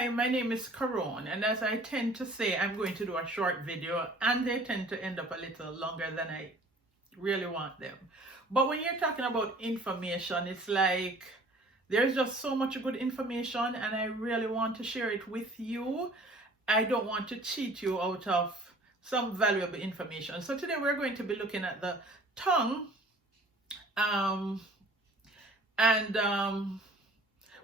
Hi, my name is Caron, and as I tend to say, I'm going to do a short video, and they tend to end up a little longer than I really want them. But when you're talking about information, it's like there's just so much good information, and I really want to share it with you. I don't want to cheat you out of some valuable information. So today we're going to be looking at the tongue, um, and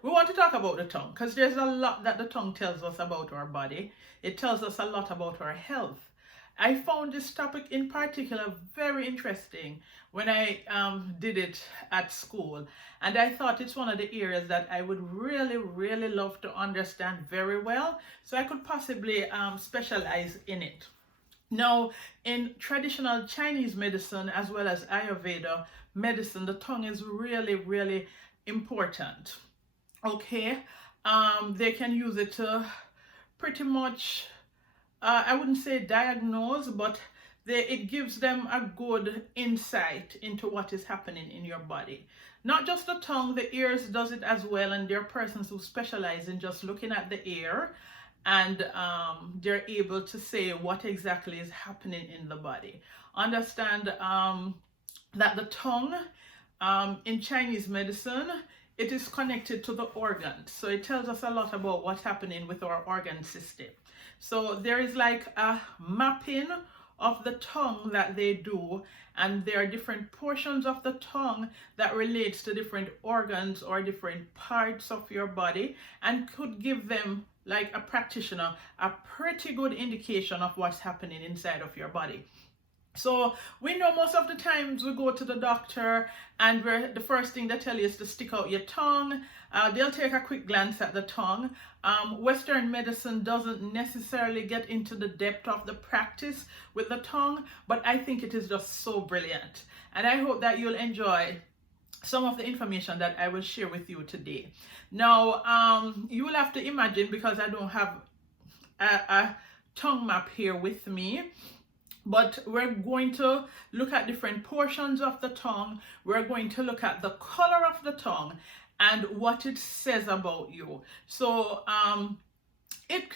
we want to talk about the tongue because there's a lot that the tongue tells us about our body. It tells us a lot about our health. I found this topic in particular very interesting when I did it at school, and I thought it's one of the areas that I would really love to understand very well, so I could possibly specialize in it. Now, in traditional Chinese medicine as well as Ayurveda medicine, the tongue is really important. Okay, they can use it to pretty much, I wouldn't say diagnose, but it gives them a good insight into what is happening in your body. Not just the tongue, the ears does it as well, and there are persons who specialize in just looking at the ear, and they're able to say what exactly is happening in the body. Understand that the tongue in Chinese medicine, it is connected to the organs. So it tells us a lot about what's happening with our organ system. So there is like a mapping of the tongue that they do, and there are different portions of the tongue that relates to different organs or different parts of your body, and could give them, like a practitioner, a pretty good indication of what's happening inside of your body. So we know most of the times we go to the doctor and the first thing they tell you is to stick out your tongue. They'll take a quick glance at the tongue. Western medicine doesn't necessarily get into the depth of the practice with the tongue, but I think it is just so brilliant. And I hope that you'll enjoy some of the information that I will share with you today. Now, you will have to imagine, because I don't have a tongue map here with me, but we're going to look at different portions of the tongue. We're going to look at the color of the tongue and what it says about you. So it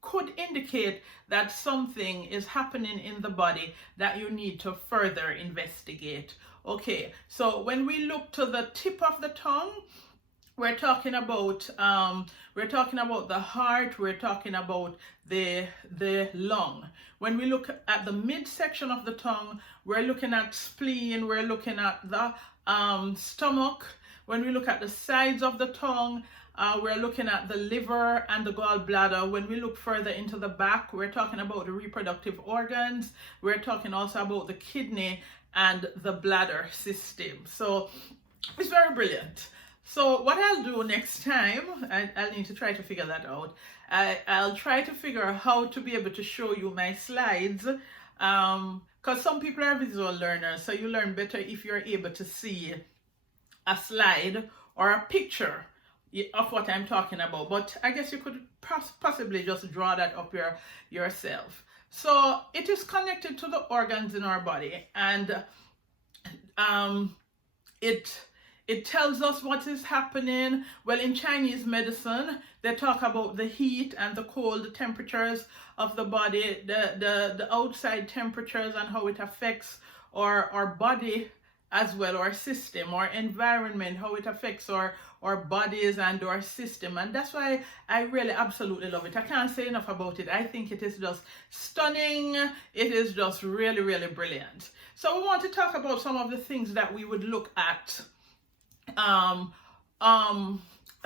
could indicate that something is happening in the body that you need to further investigate. Okay, so when we look to the tip of the tongue, we're talking about the heart, we're talking about the lung. When we look at the midsection of the tongue, we're looking at spleen, we're looking at the stomach. When we look at the sides of the tongue, we're looking at the liver and the gallbladder. When we look further into the back, we're talking about the reproductive organs. We're talking also about the kidney and the bladder system. So it's very brilliant. So what I'll do next time, I'll need to try to figure that out. I'll try to figure out how to be able to show you my slides, because some people are visual learners, so you learn better if you're able to see a slide or a picture of what I'm talking about. But I guess you could possibly just draw that up yourself. So it is connected to the organs in our body, and it tells us what is happening. Well, in Chinese medicine, they talk about the heat and the cold, the temperatures of the body, the outside temperatures, and how it affects our body as well, our system, our environment, how it affects our bodies and our system. And that's why I really absolutely love it. I can't say enough about it. I think it is just stunning. It is just really brilliant. So we want to talk about some of the things that we would look at.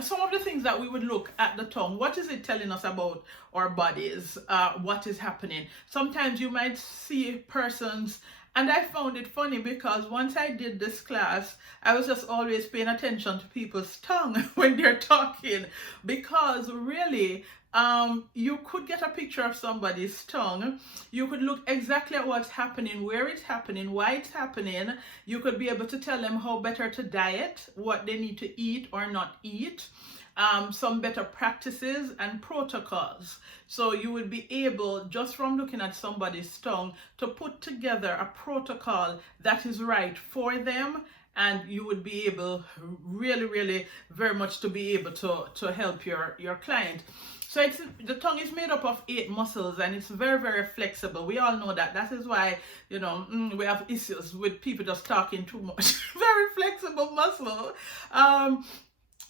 Some of the things that we would look at the tongue. What is it telling us about our bodies? What is happening? Sometimes you might see persons, and I found it funny because once I did this class, I was just always paying attention to people's tongue when they're talking, because really, you could get a picture of somebody's tongue. You could look exactly at what's happening, where it's happening, why it's happening. You could be able to tell them how better to diet, what they need to eat or not eat, some better practices and protocols. So you would be able, just from looking at somebody's tongue, to put together a protocol that is right for them and you would be able really very much to be able to help your client. So the tongue is made up of 8 muscles, and it's very flexible. We all know that. That is why, we have issues with people just talking too much. Very flexible muscle.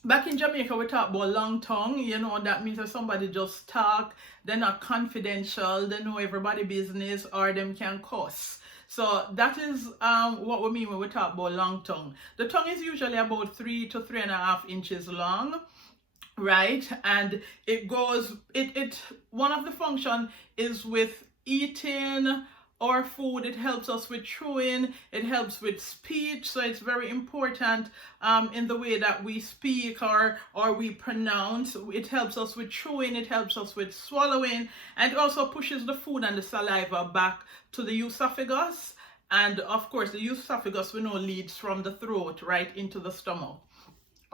Back in Jamaica, we talk about long tongue. That means that somebody just talk, they're not confidential, they know everybody business, or them can cuss. So that is what we mean when we talk about long tongue. The tongue is usually about 3 to 3.5 inches long, right? And it goes, one of the function is with eating our food. It helps us with chewing, it helps with speech, so it's very important in the way that we speak or we pronounce. It helps us with chewing, it helps us with swallowing, and it also pushes the food and the saliva back to the esophagus. And of course, the esophagus, we know, leads from the throat right into the stomach.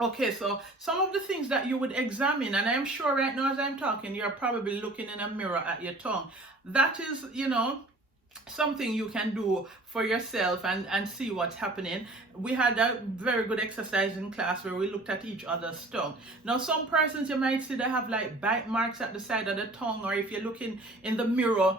Okay, so some of the things that you would examine, and I'm sure right now as I'm talking, you're probably looking in a mirror at your tongue. That is, something you can do for yourself and see what's happening. We had a very good exercise in class where we looked at each other's tongue. Now, some persons, you might see they have like bite marks at the side of the tongue, or if you're looking in the mirror,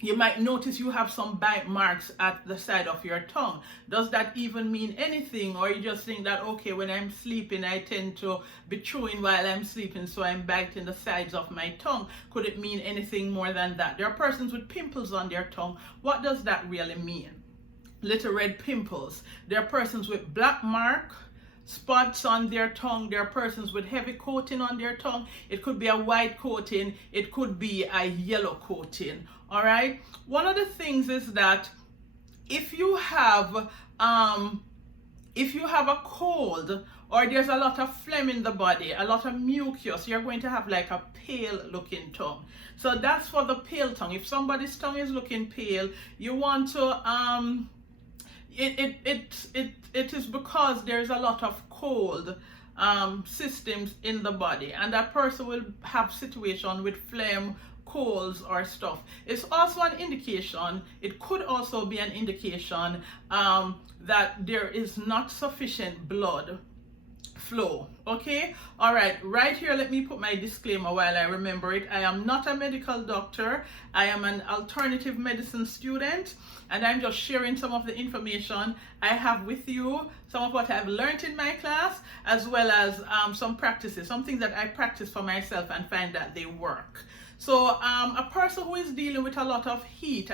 you might notice you have some bite marks at the side of your tongue. Does that even mean anything? Or you just think that, okay, when I'm sleeping, I tend to be chewing while I'm sleeping, so I'm biting the sides of my tongue. Could it mean anything more than that? There are persons with pimples on their tongue. What does that really mean? Little red pimples. There are persons with black mark, spots on their tongue. There are persons with heavy coating on their tongue. It could be a white coating, it could be a yellow coating. All right, one of the things is that if you have a cold, or there's a lot of phlegm in the body, a lot of mucus, you're going to have like a pale looking tongue. So that's for the pale tongue. If somebody's tongue is looking pale, you want to it is because there's a lot of cold systems in the body, and that person will have situation with phlegm, colds, or stuff. It's also an indication, it could also be an indication that there is not sufficient blood flow. Okay, all right here, let me put my disclaimer while I remember it. I am not a medical doctor. I am an alternative medicine student, and I'm just sharing some of the information I have with you, some of what I've learned in my class, as well as some practices, something that I practice for myself and find that they work. So a person who is dealing with a lot of heat,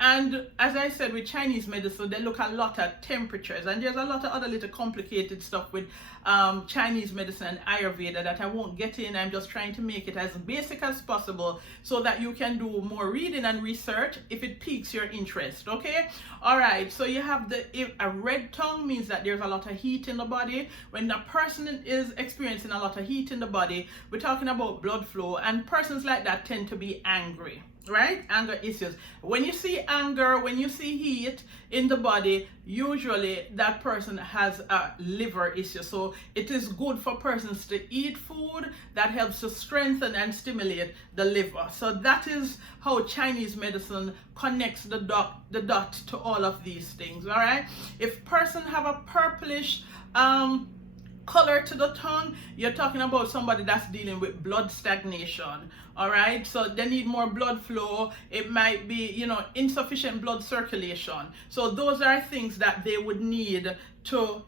and as I said, with Chinese medicine, they look a lot at temperatures, and there's a lot of other little complicated stuff with Chinese medicine and Ayurveda that I won't get in. I'm just trying to make it as basic as possible so that you can do more reading and research if it piques your interest. Okay, all right, so you have a red tongue means that there's a lot of heat in the body. When a person is experiencing a lot of heat in the body, we're talking about blood flow, and persons like that tend to be angry. Right? Anger issues. When you see anger, when you see heat in the body, usually that person has a liver issue. So it is good for persons to eat food that helps to strengthen and stimulate the liver. So that is how Chinese medicine connects the dot to all of these things. All right. If person have a purplish color to the tongue, you're talking about somebody that's dealing with blood stagnation. All right, so they need more blood flow. It might be, insufficient blood circulation. So those are things that they would need to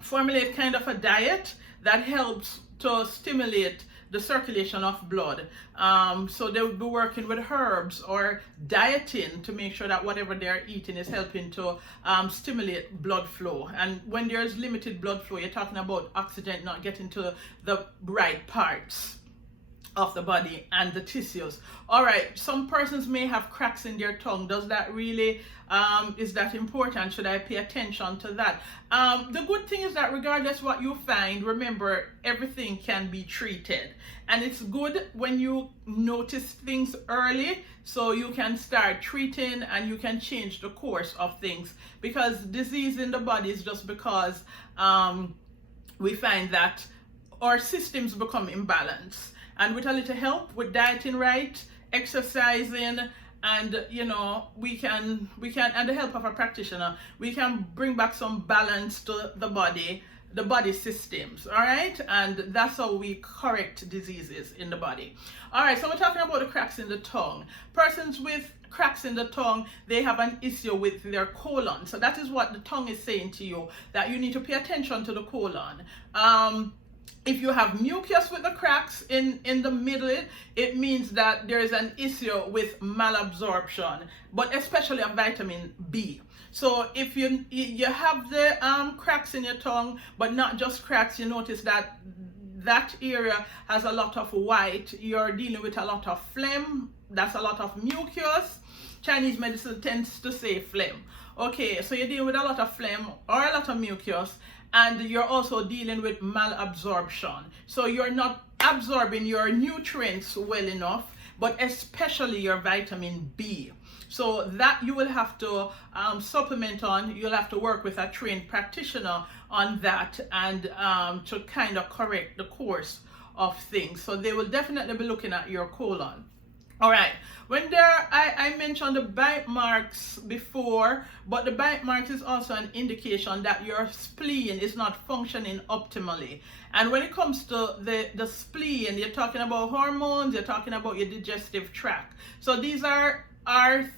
formulate kind of a diet that helps to stimulate the circulation of blood. So they would be working with herbs or dieting to make sure that whatever they're eating is helping to stimulate blood flow. And when there's limited blood flow, you're talking about oxygen not getting to the right parts of the body and the tissues. All right, some persons may have cracks in their tongue. Does that really is that important? Should I pay attention to that? The good thing is that regardless what you find, remember, everything can be treated, and it's good when you notice things early so you can start treating and you can change the course of things, because disease in the body is just because we find that our systems become imbalanced. And with a little help, with dieting right, exercising, and and the help of a practitioner, we can bring back some balance to the body systems. All right, and that's how we correct diseases in the body. All right, so we're talking about the cracks in the tongue. Persons with cracks in the tongue, they have an issue with their colon. So that is what the tongue is saying to you, that you need to pay attention to the colon. If you have mucus with the cracks in the middle, it means that there is an issue with malabsorption, but especially of vitamin B. So if you have the cracks in your tongue, but not just cracks, you notice that that area has a lot of white, you're dealing with a lot of phlegm, that's a lot of mucus. Chinese medicine tends to say phlegm. Okay, so you're dealing with a lot of phlegm or a lot of mucus, and you're also dealing with malabsorption. So you're not absorbing your nutrients well enough, but especially your vitamin B. So that you will have to supplement on. You'll have to work with a trained practitioner on that, and to kind of correct the course of things. So they will definitely be looking at your colon. All right, I mentioned the bite marks before, but the bite marks is also an indication that your spleen is not functioning optimally. And when it comes to the spleen, you're talking about hormones, you're talking about your digestive tract. So these are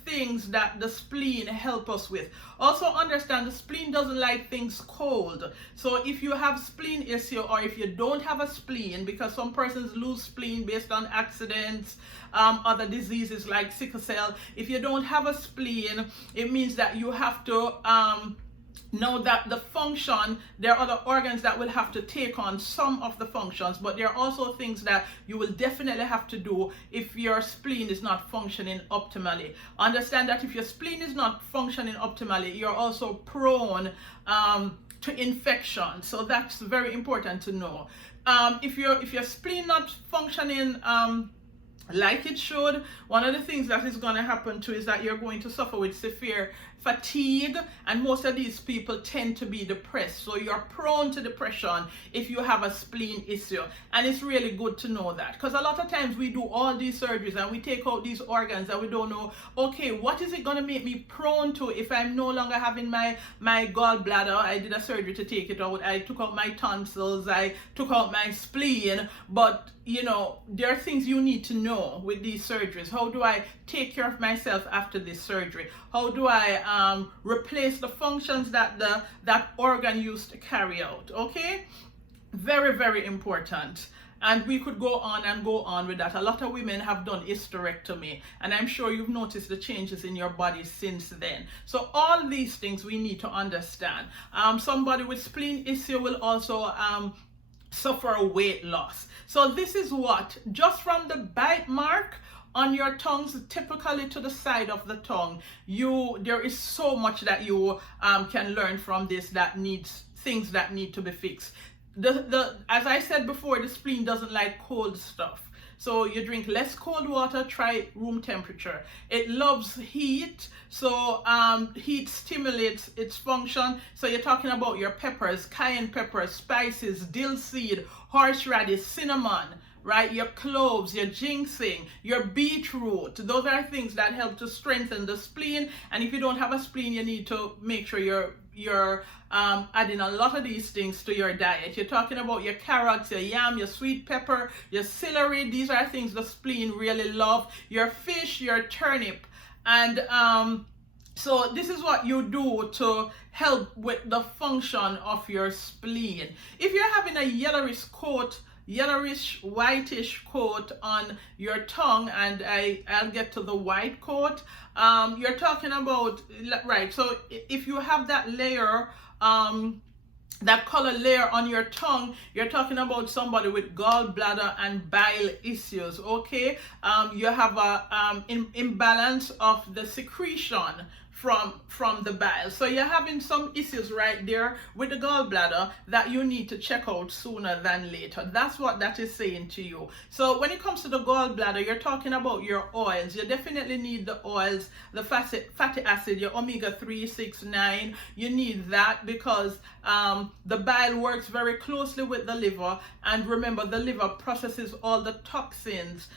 things that the spleen help us with. Also understand the spleen doesn't like things cold. So if you have spleen issue, or if you don't have a spleen, because some persons lose spleen based on accidents, other diseases like sickle cell, if you don't have a spleen, it means that you have to know that the function, there are other organs that will have to take on some of the functions, but there are also things that you will definitely have to do if your spleen is not functioning optimally. Understand that if your spleen is not functioning optimally, you're also prone to infection. So that's very important to know. If your spleen not functioning like it should, one of the things that is going to happen too is that you're going to suffer with severe fatigue, and most of these people tend to be depressed. So you're prone to depression if you have a spleen issue, and it's really good to know that, because a lot of times we do all these surgeries and we take out these organs and we don't know, okay, what is it going to make me prone to if I'm no longer having my gallbladder? I did a surgery to take it out, I took out my tonsils, I took out my spleen, but there are things you need to know with these surgeries. How do I take care of myself after this surgery? How do I replace the functions that that organ used to carry out? Okay, very, very important. And we could go on and go on with that. A lot of women have done hysterectomy, and I'm sure you've noticed the changes in your body since then. So all these things we need to understand. Somebody with spleen issue will also suffer weight loss. So this is what, just from the bite mark on your tongues, typically to the side of the tongue, there is so much that you can learn from this, that needs things that need to be fixed. As I said before, the spleen doesn't like cold stuff. So you drink less cold water, try room temperature. It loves heat, so heat stimulates its function. So you're talking about your peppers, cayenne pepper, spices, dill seed, horseradish, cinnamon, right? Your cloves, your ginseng, your beetroot. Those are things that help to strengthen the spleen. And if you don't have a spleen, you need to make sure you're adding a lot of these things to your diet. You're talking about your carrots, your yam, your sweet pepper, your celery. These are things the spleen really love. Your fish, your turnip. And so this is what you do to help with the function of your spleen. If you're having a yellowish whitish coat on your tongue, and I'll get to the white coat, you're talking about, right, so if you have that layer, that color layer on your tongue, you're talking about somebody with gallbladder and bile issues. Okay, you have a imbalance of the secretion from the bile. So you're having some issues right there with the gallbladder that you need to check out sooner than later. That's what that is saying to you. So when it comes to the gallbladder, you're talking about your oils. You definitely need the oils, the fatty acid, your omega-3, 6, 9. You need that because the bile works very closely with the liver. And remember, the liver processes all the toxins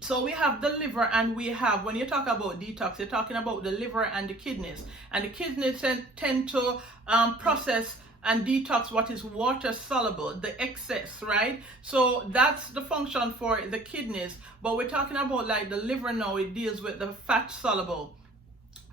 So we have the liver, and we have, when you talk about detox, you're talking about the liver and the kidneys. And the kidneys tend to process and detox what is water soluble, the excess, right? So that's the function for the kidneys. But we're talking about like the liver now, it deals with the fat soluble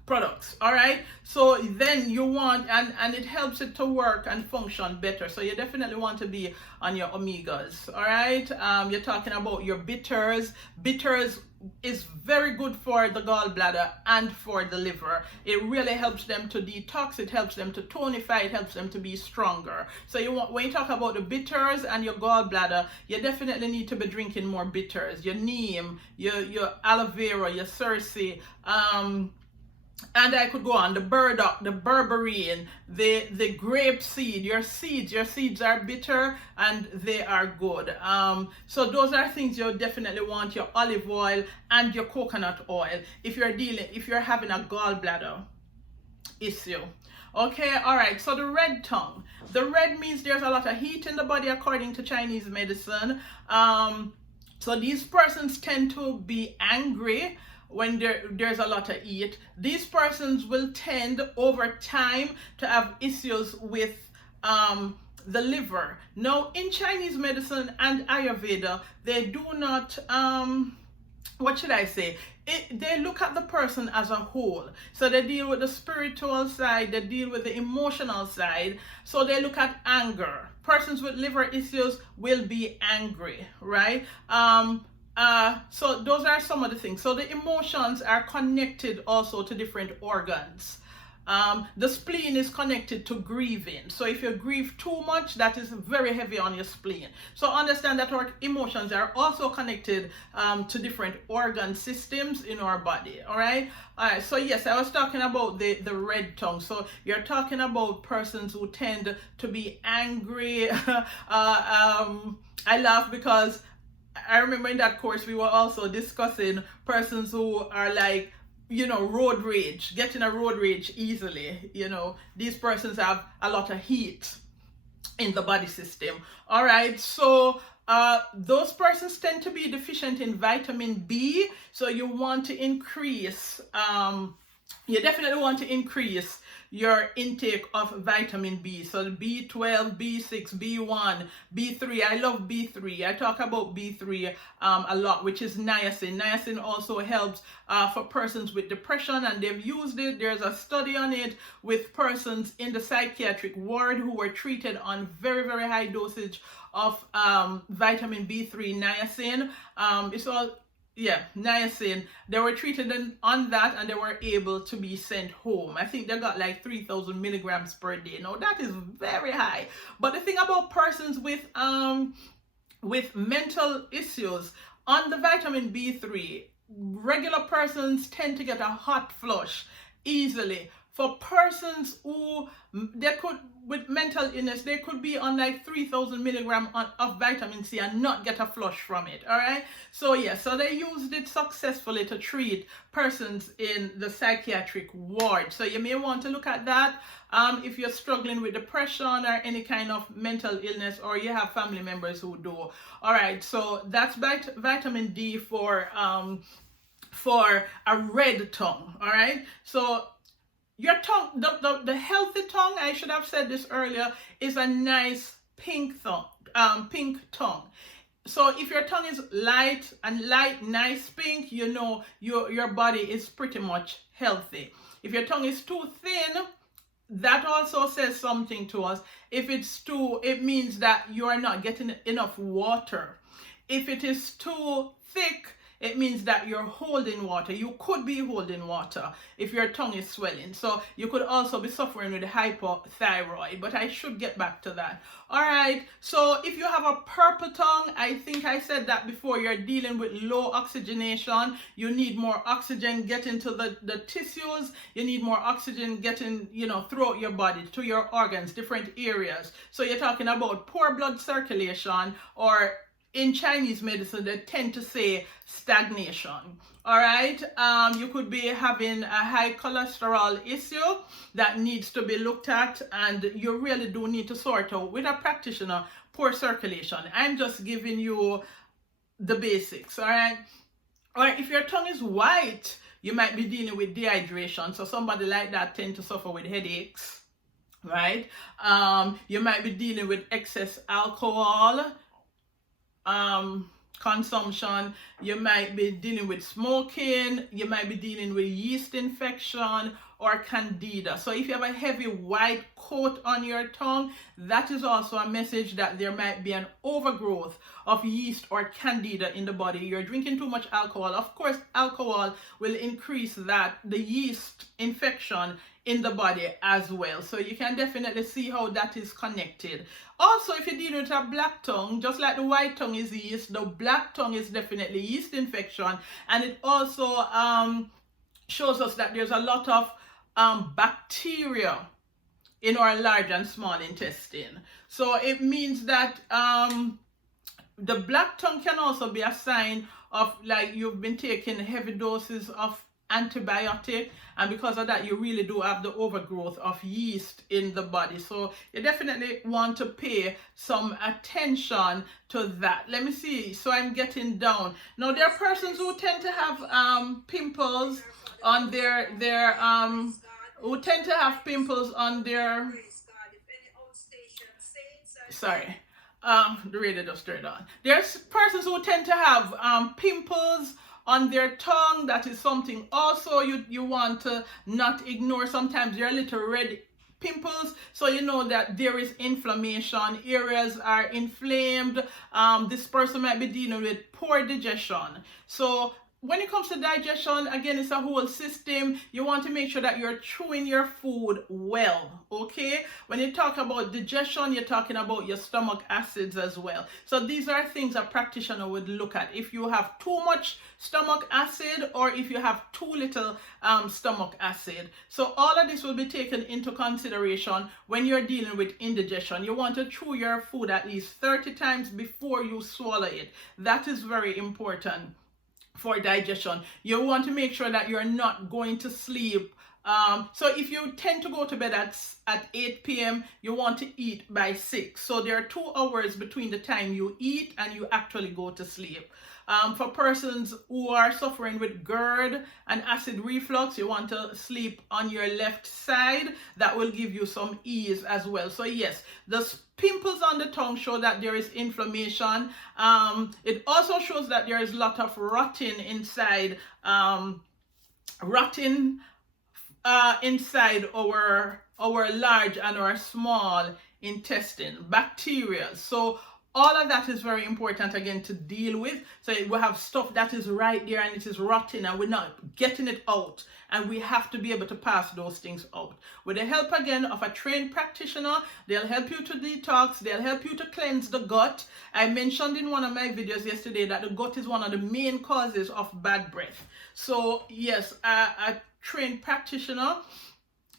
products. All right, so then you want, and it helps it to work and function better. So you definitely want to be on your omegas. All right, you're talking about your bitters. Bitters is very good for the gallbladder and for the liver. It really helps them to detox, it helps them to tonify, it helps them to be stronger. So you want, when you talk about the bitters and your gallbladder, you definitely need to be drinking more bitters, your neem, your aloe vera, your cerci, and I could go on, the burdock, the berberine, the grape seed, your seeds are bitter and they are good. So those are things you definitely want, your olive oil and your coconut oil if you're having a gallbladder issue. Okay, all right, so the red tongue. The red means there's a lot of heat in the body according to Chinese medicine. So these persons tend to be angry when there's a lot of heat. These persons will tend over time to have issues with the liver. Now in Chinese medicine and Ayurveda, they do not what should I say? They look at the person as a whole. So they deal with the spiritual side, they deal with the emotional side. So they look at anger. Persons with liver issues will be angry, right? So those are some of the things. So the emotions are connected also to different organs. The spleen is connected to grieving. So if you grieve too much, that is very heavy on your spleen. So understand that our emotions are also connected to different organ systems in our body. All right. So yes, I was talking about the red tongue. So you're talking about persons who tend to be angry. I laugh because I remember in that course we were also discussing persons who are like, road rage, getting a road rage easily. These persons have a lot of heat in the body system. All right, so those persons tend to be deficient in vitamin B. So you want to increase, you definitely want to increase your intake of vitamin B. So B12, B6, B1, B3. I love B3. I talk about B3 a lot, which is niacin. Niacin also helps for persons with depression, and they've used it. There's a study on it with persons in the psychiatric ward who were treated on very, very high dosage of vitamin B3 niacin. Niacin. They were treated on that, and they were able to be sent home. I think they got like 3,000 milligrams per day. Now that is very high. But the thing about persons with mental issues, on the vitamin B3, regular persons tend to get a hot flush easily. For persons who with mental illness, they could be on like 3,000 milligrams of vitamin C and not get a flush from it. All right. So so they used it successfully to treat persons in the psychiatric ward. So you may want to look at that if you're struggling with depression or any kind of mental illness, or you have family members who do. All right. So that's vitamin D for a tongue. All right. So your tongue, the healthy tongue, I should have said this earlier, is a nice pink tongue. So if your tongue is light, nice pink, your body is pretty much healthy. If your tongue is too thin, that also says something to us. If it's too, it means that you are not getting enough water. If it is too thick, it means that you're holding water. You could be holding water if your tongue is swelling. So you could also be suffering with hypothyroid, but I should get back to that. All right. So if you have a purple tongue, I think I said that before, you're dealing with low oxygenation. You need more oxygen getting to the tissues. You need more oxygen getting, throughout your body, to your organs, different areas. So you're talking about poor blood circulation, or in Chinese medicine, they tend to say stagnation. All right. You could be having a high cholesterol issue that needs to be looked at, and you really do need to sort out with a practitioner poor circulation. I'm just giving you the basics. All right. Or if your tongue is white, you might be dealing with dehydration. So somebody like that tend to suffer with headaches, right? You might be dealing with excess alcohol consumption. You might be dealing with smoking. You might be dealing with yeast infection or candida. So if you have a heavy white coat on your tongue, that is also a message that there might be an overgrowth of yeast or candida in the body. You're drinking too much alcohol. Of course, alcohol will increase the yeast infection in the body as well. So you can definitely see how that is connected. Also, if you're dealing with a black tongue, just like the white tongue is yeast, the black tongue is definitely yeast infection. And it also shows us that there's a lot of bacteria in our large and small intestine. So it means that the black tongue can also be a sign of like you've been taking heavy doses of antibiotic, and because of that you really do have the overgrowth of yeast in the body. So you definitely want to pay some attention to that. Let me see. So I'm getting down. Now there are persons who tend to have pimples on their who tend to have pimples on their sorry. The radio just turned on. There's persons who tend to have pimples on their tongue. That is something also you want to not ignore. Sometimes there are little red pimples, so you know that there is inflammation. Areas are inflamed. This person might be dealing with poor digestion. So when it comes to digestion, again, it's a whole system. You want to make sure that you're chewing your food well, okay? When you talk about digestion, you're talking about your stomach acids as well. So these are things a practitioner would look at. If you have too much stomach acid or if you have too little stomach acid. So all of this will be taken into consideration when you're dealing with indigestion. You want to chew your food at least 30 times before you swallow it. That is very important for digestion. You want to make sure that you're not going to sleep. So if you tend to go to bed at 8 p.m., you want to eat by 6. So there are 2 hours between the time you eat and you actually go to sleep. For persons who are suffering with GERD and acid reflux, you want to sleep on your left side. That will give you some ease as well. So yes, the pimples on the tongue show that there is inflammation. It also shows that there is a lot of rotting inside, inside our large and our small intestine, bacteria. So all of that is very important again to deal with. So we have stuff that is right there and it is rotting and we're not getting it out, and we have to be able to pass those things out. With the help again of a trained practitioner, they'll help you to detox, they'll help you to cleanse the gut. I mentioned in one of my videos yesterday that the gut is one of the main causes of bad breath. So yes, a trained practitioner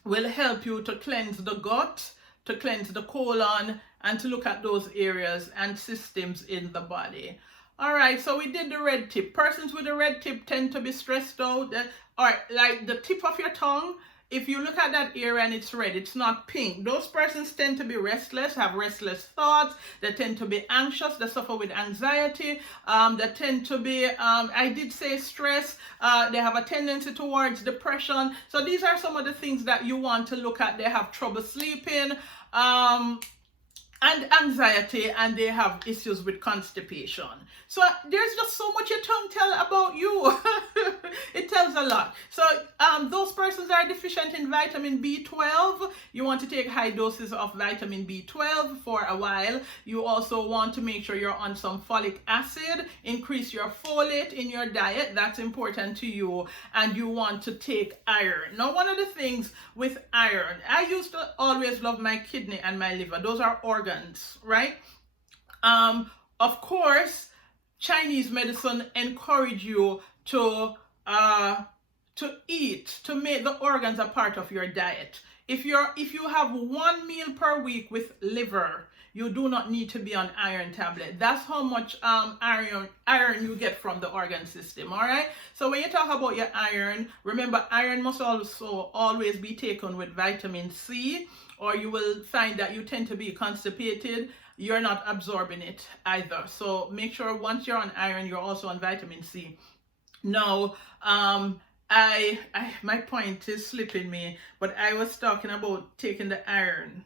will help you to cleanse the gut, to cleanse the colon, and to look at those areas and systems in the body. All right, so we did the red tip. Persons with the red tip tend to be stressed out. All right, like the tip of your tongue, if you look at that area and it's red, it's not pink. Those persons tend to be restless, have restless thoughts. They tend to be anxious. They suffer with anxiety. They tend to be, I did say stress. They have a tendency towards depression. So these are some of the things that you want to look at. They have trouble sleeping. And anxiety, and they have issues with constipation. So there's just so much your tongue tells about you. It tells a lot. So those persons are deficient in vitamin B12. You want to take high doses of vitamin B12 for a while. You also want to make sure you're on some folic acid. Increase your folate in your diet. That's important to you. And you want to take iron. Now, one of the things with iron, I used to always love my kidney and my liver. Those are organs, right? Of course, Chinese medicine encourage you to eat, to make the organs a part of your diet. If you have 1 meal per week with liver, you do not need to be on iron tablet. That's how much iron you get from the organ system. All right. So when you talk about your iron, remember iron must also always be taken with vitamin C, or you will find that you tend to be constipated. You're not absorbing it either. So make sure once you're on iron, you're also on vitamin C. Now, my point is slipping me, but I was talking about taking the iron,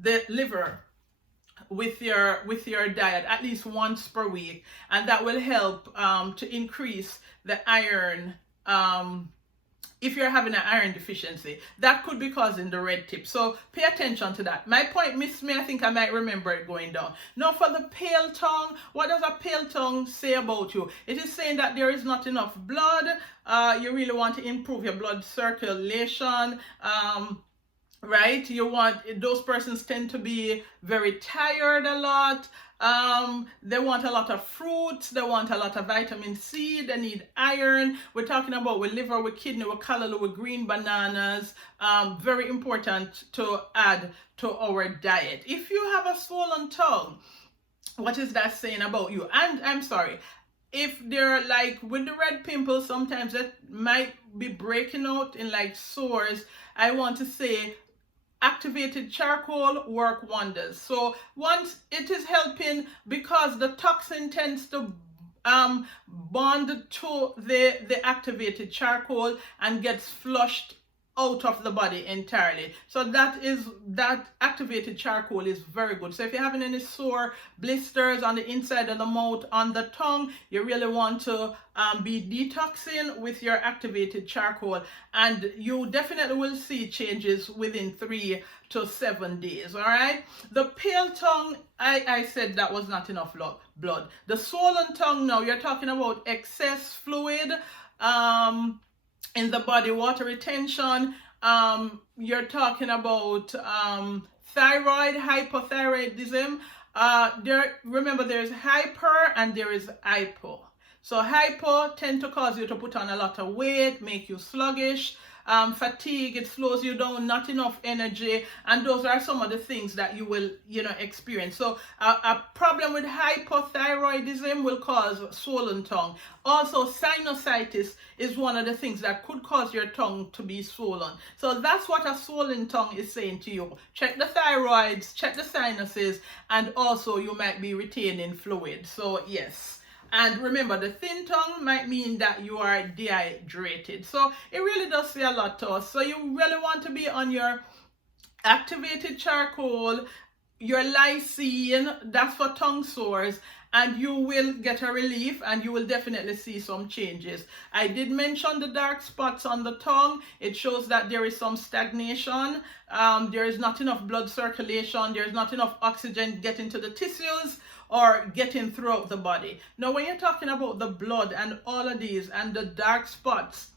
the liver, with your diet at least once per week, and that will help to increase the iron. If you're having an iron deficiency, that could be causing the red tip. So pay attention to that. My point missed me. I think I might remember it going down. Now for the pale tongue, what does a pale tongue say about you? It is saying that there is not enough blood. You really want to improve your blood circulation. Right? You want, those persons tend to be very tired a lot. They want a lot of fruits, they want a lot of vitamin C, they need iron. We're talking about with liver, with kidney, with callaloo, with green bananas. Very important to add to our diet. If you have a swollen tongue, what is that saying about you? And I'm sorry, if they're like with the red pimples, sometimes that might be breaking out in like sores. I want to say activated charcoal work wonders. So once it is helping, because the toxin tends to bond to the activated charcoal and gets flushed out of the body entirely. So that activated charcoal is very good. So if you're having any sore blisters on the inside of the mouth, on the tongue, you really want to be detoxing with your activated charcoal, and you definitely will see changes within 3 to 7 days. All right. The pale tongue, I said that was not enough blood. The swollen tongue, now you're talking about excess fluid in the body, water retention. You're talking about thyroid, hypothyroidism. Remember, there's hyper and there is hypo. So hypo tend to cause you to put on a lot of weight, make you sluggish. Fatigue, it slows you down, not enough energy, and those are some of the things that you will experience. So a problem with hypothyroidism will cause swollen tongue. Also, sinusitis is one of the things that could cause your tongue to be swollen. So that's what a swollen tongue is saying to you. Check the thyroids, check the sinuses, and also you might be retaining fluid. So yes. And remember, the thin tongue might mean that you are dehydrated. So it really does say a lot to us. So you really want to be on your activated charcoal, your lysine, that's for tongue sores, and you will get a relief and you will definitely see some changes. I did mention the dark spots on the tongue. It shows that there is some stagnation. There is not enough blood circulation. There is not enough oxygen getting to the tissues or getting throughout the body. Now, when you're talking about the blood and all of these and the dark spots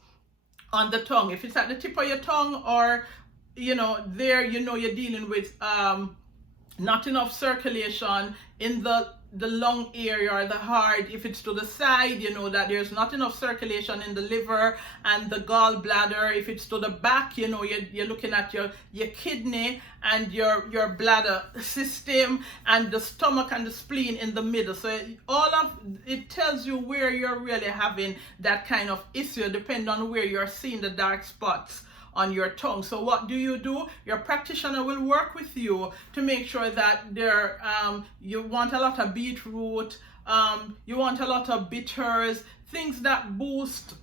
on the tongue, if it's at the tip of your tongue or, there, you're dealing with not enough circulation in the lung area or the heart. If it's to the side, you know that there's not enough circulation in the liver and the gallbladder. If it's to the back, you're looking at your kidney and your bladder system, and the stomach and the spleen in the middle. So all of it tells you where you're really having that kind of issue, depending on where you're seeing the dark spots on your tongue. So what do? Your practitioner will work with you to make sure that you want a lot of beetroot, you want a lot of bitters, things that boost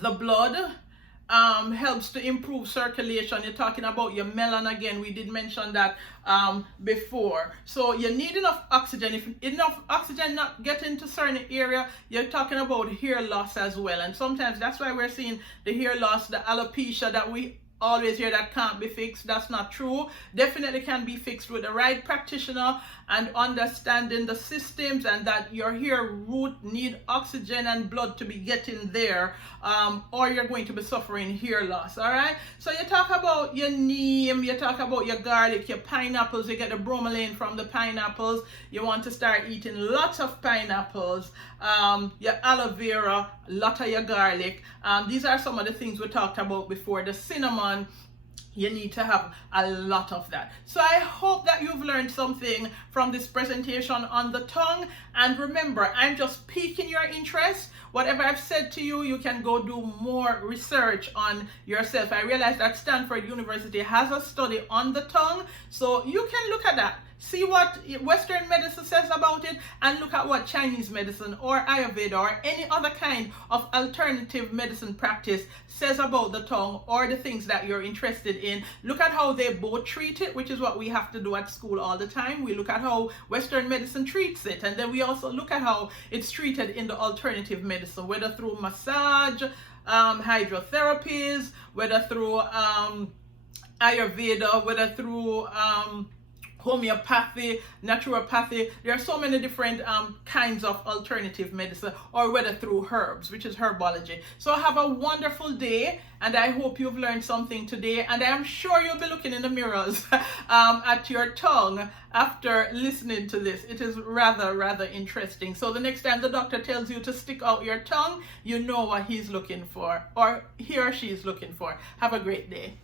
the blood, helps to improve circulation. You're talking about your melon again. We did mention that before. So you need enough oxygen. If enough oxygen not getting to certain area, you're talking about hair loss as well. And sometimes that's why we're seeing the hair loss, the alopecia that we always hear that can't be fixed. That's not true. Definitely can be fixed with the right practitioner and understanding the systems, and that your hair root need oxygen and blood to be getting there, or you're going to be suffering hair loss. All right. So you talk about your neem, you talk about your garlic, your pineapples. You get the bromelain from the pineapples. You want to start eating lots of pineapples. Your aloe vera, a lot of your garlic. These are some of the things we talked about before. The cinnamon, you need to have a lot of that. So I hope that you've learned something from this presentation on the tongue. And remember, I'm just piquing your interest. Whatever I've said to you, you can go do more research on yourself. I realize that Stanford University has a study on the tongue, so you can look at that. See what Western medicine says about it, and look at what Chinese medicine or Ayurveda or any other kind of alternative medicine practice says about the tongue or the things that you're interested in. Look at how they both treat it, which is what we have to do at school all the time. We look at how Western medicine treats it, and then we also look at how it's treated in the alternative medicine, whether through massage, hydrotherapies, whether through Ayurveda, whether through homeopathy, naturopathy. There are so many different kinds of alternative medicine, or whether through herbs, which is herbology. So have a wonderful day, and I hope you've learned something today, and I am sure you'll be looking in the mirrors at your tongue after listening to this. It is rather interesting. So the next time the doctor tells you to stick out your tongue, you know what he's looking for, or he or she is looking for. Have a great day.